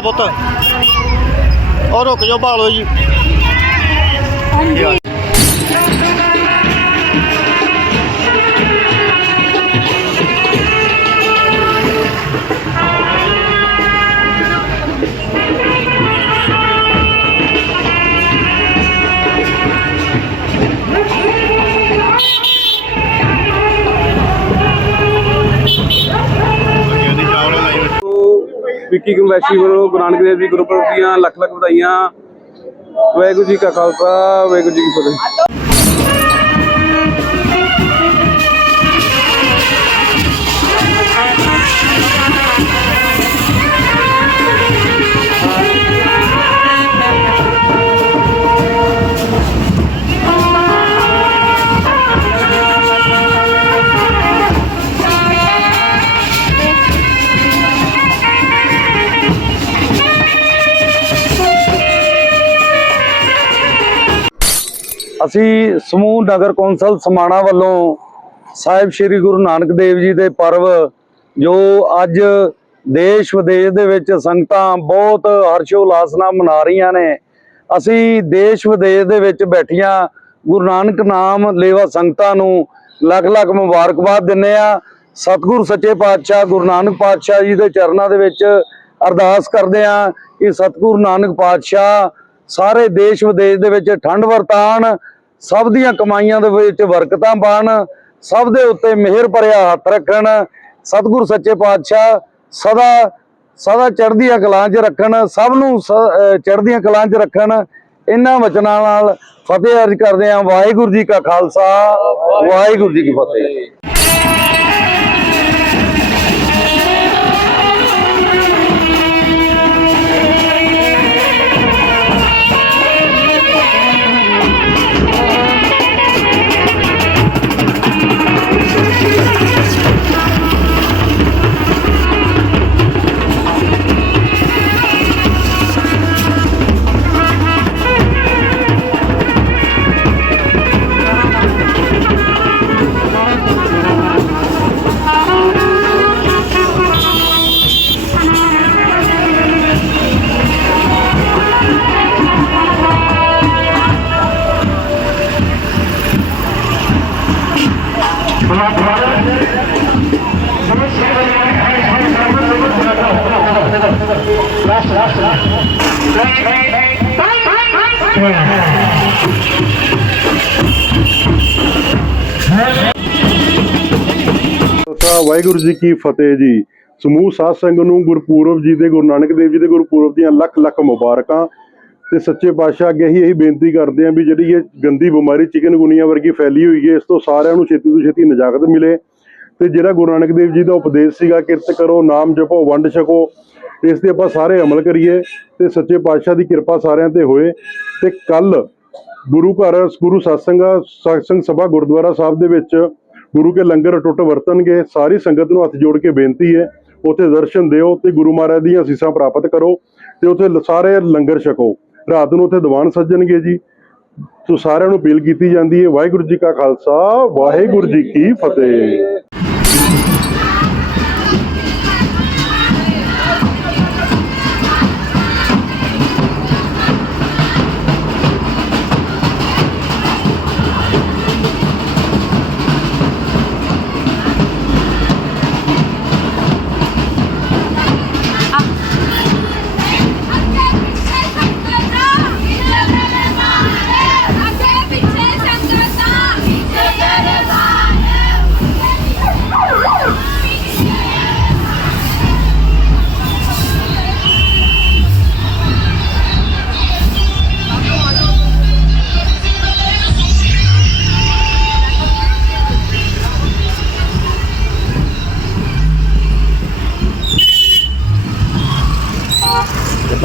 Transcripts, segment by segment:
ਇੱਧਰ ਹੀ ਕਰਨਾ ਪੁੱਤ ਉਹ ਰੁਕ ਜਾਓ ਭਾਲੋ ਜੀ ਵਿੱਕੀ ਕੰਵੈਸ਼ੀ ਵੱਲੋਂ ਗੁਰੂ ਨਾਨਕ ਦੇਵ ਜੀ ਗੁਰਪੁਰਬ ਦੀਆਂ ਲੱਖ ਲੱਖ ਵਧਾਈਆਂ। ਵਾਹਿਗੁਰੂ ਜੀ ਕਾ ਖਾਲਸਾ, ਵਾਹਿਗੁਰੂ ਜੀ ਕੀ ਫਤਿਹ। ਅਸੀਂ ਸਮੂਹ ਨਗਰ ਕੌਂਸਲ ਸਮਾਣਾ ਵੱਲੋਂ ਸਾਹਿਬ ਸ੍ਰੀ ਗੁਰੂ ਨਾਨਕ ਦੇਵ ਜੀ ਦੇ ਪਰਵ, ਜੋ ਅੱਜ ਦੇਸ਼ ਵਿਦੇਸ਼ ਦੇ ਵਿੱਚ ਸੰਗਤਾਂ ਬਹੁਤ ਹਰਸ਼ੋਲਾਸ ਨਾਲ ਮਨਾ ਰਹੀਆਂ ਨੇ, ਅਸੀਂ ਦੇਸ਼ ਵਿਦੇਸ਼ ਦੇ ਵਿੱਚ ਬੈਠੀਆਂ, ਗੁਰੂ ਨਾਨਕ ਨਾਮ ਲੇਵਾ ਸੰਗਤਾਂ ਨੂੰ ਲੱਖ ਲੱਖ ਮੁਬਾਰਕਬਾਦ ਦਿੰਨੇ ਆ ਸਤਿਗੁਰੂ ਸੱਚੇ ਪਾਤਸ਼ਾਹ, ਗੁਰੂ ਨਾਨਕ ਪਾਤਸ਼ਾਹ ਜੀ ਦੇ ਚਰਨਾਂ ਦੇ ਵਿੱਚ ਅਰਦਾਸ ਕਰਦੇ ਆ ਕਿ ਸਤਿਗੁਰੂ ਨਾਨਕ ਪਾਤਸ਼ਾਹ ਸਾਰੇ ਦੇਸ਼ ਵਿਦੇਸ਼ ਦੇ ਵਿੱਚ ਠੰਡ ਵਰਤਾਨ ਸਭ ਦੀਆਂ ਕਮਾਈਆਂ ਦੇ ਵਿੱਚ ਬਰਕਤਾਂ ਪਾਣ ਸਭ ਦੇ ਉੱਤੇ ਮਿਹਰ ਭਰਿਆ ਹੱਥ ਰੱਖਣ, ਸਤਿਗੁਰੂ ਸੱਚੇ ਪਾਤਸ਼ਾਹ ਸਦਾ ਸਦਾ ਚੜ੍ਹਦੀਆਂ ਕਲਾਂ 'ਚ ਰੱਖਣ, ਸਭ ਨੂੰ ਸ- ਚੜ੍ਹਦੀਆਂ ਕਲਾਂ 'ਚ ਰੱਖਣ। ਇਹਨਾਂ ਵਚਨਾਂ ਨਾਲ ਫਤਿਹ ਅਰਜ ਕਰਦੇ ਹਾਂ। ਵਾਹਿਗੁਰੂ ਜੀ ਕਾ ਖਾਲਸਾ, ਵਾਹਿਗੁਰੂ ਜੀ ਕੀ ਫਤਿਹ। ਖਾਲਸਾ ਵਾਹਿਗੁਰੂ ਜੀ ਕੀ ਫਤਿਹ ਜੀ। ਸਮੂਹ ਸਾਧ ਸੰਗਤ ਨੂੰ ਗੁਰਪੁਰਬ ਜੀ ਦੇ ਗੁਰੂ ਨਾਨਕ ਦੇਵ ਜੀ ਦੇ ਗੁਰਪੁਰਬ ਦੀਆਂ ਲੱਖ ਲੱਖ ਮੁਬਾਰਕਾਂ। ਤੇ ਸੱਚੇ ਪਾਤਸ਼ਾਹ ਅੱਗੇ ਹੀ ਇਹੀ ਬੇਨਤੀ ਕਰਦੇ ਆਂ ਵੀ ਜਿਹੜੀ ਇਹ ਗੰਦੀ ਬਿਮਾਰੀ ਚਿਕਨਗੁਨੀਆ ਵਰਗੀ ਫੈਲੀ ਹੋਈ ਹੈ, ਇਸ ਤੋਂ ਸਾਰਿਆਂ ਨੂੰ ਛੇਤੀ ਤੋਂ ਛੇਤੀ ਨਜਾਕਤ ਮਿਲੇ। ਤੇ ਜਿਹੜਾ ਗੁਰੂ ਨਾਨਕ ਦੇਵ ਜੀ ਦਾ ਉਪਦੇਸ਼ ਸੀਗਾ, ਕਿਰਤ ਕਰੋ, ਨਾਮ ਜਪੋ, ਵੰਡ ਛਕੋ, ਇਸ ਤੇ ਆਪਾਂ ਸਾਰੇ ਅਮਲ ਕਰੀਏ ਤੇ ਸੱਚੇ ਪਾਤਸ਼ਾਹ ਦੀ ਕਿਰਪਾ ਸਾਰਿਆਂ ਤੇ ਹੋਏ। ਤੇ ਕੱਲ ਗੁਰੂ ਘਰ, ਗੁਰੂ ਸਤਸੰਗ ਸਤਸੰਗ ਸਭਾ ਗੁਰਦੁਆਰਾ ਸਾਹਿਬ ਦੇ ਵਿੱਚ ਗੁਰੂ ਕੇ ਲੰਗਰ ਟੁੱਟ ਵਰਤਣਗੇ। ਸਾਰੀ ਸੰਗਤ ਨੂੰ ਹੱਥ ਜੋੜ ਕੇ ਬੇਨਤੀ ਹੈ, ਉੱਥੇ ਦਰਸ਼ਨ ਦਿਓ, ਤੇ ਗੁਰੂ ਮਹਾਰਾਜ ਦੀਆਂ ਅਸੀਸਾਂ ਪ੍ਰਾਪਤ ਕਰੋ ਤੇ ਉੱਥੇ ਸਾਰੇ ਲੰਗਰ ਛਕੋ। ਰਾਤ ਨੂੰ ਉੱਥੇ ਦੀਵਾਨ ਸੱਜਣਗੇ ਜੀ। ਸੋ ਸਾਰਿਆਂ ਨੂੰ ਅਪੀਲ ਕੀਤੀ ਜਾਂਦੀ ਹੈ, ਵਾਹਿਗੁਰੂ ਜੀ ਕਾ ਖਾਲਸਾ, ਵਾਹਿਗੁਰੂ ਜੀ ਕੀ ਫਤਿਹ।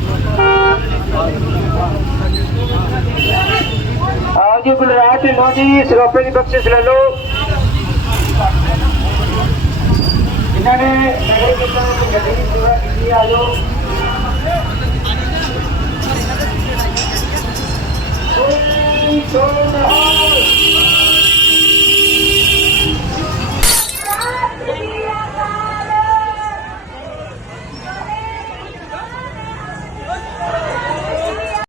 ਹੈ ਹਾਂਜੀ ਗੁਲਰਾਜ ਢਿੱਲੋਂ ਜੀ, ਸਰੋਪੇ ਦੀ ਬਖਸ਼ਿਸ਼ ਲੈ ਲਓ। ਇਹਨਾਂ ਨੇ ਨਗਰ ਕੀਰਤਨ ਵਿੱਚ ਗੱਡੀ ਦੀ ਸੇਵਾ ਕੀਤੀ, ਆ ਜੋ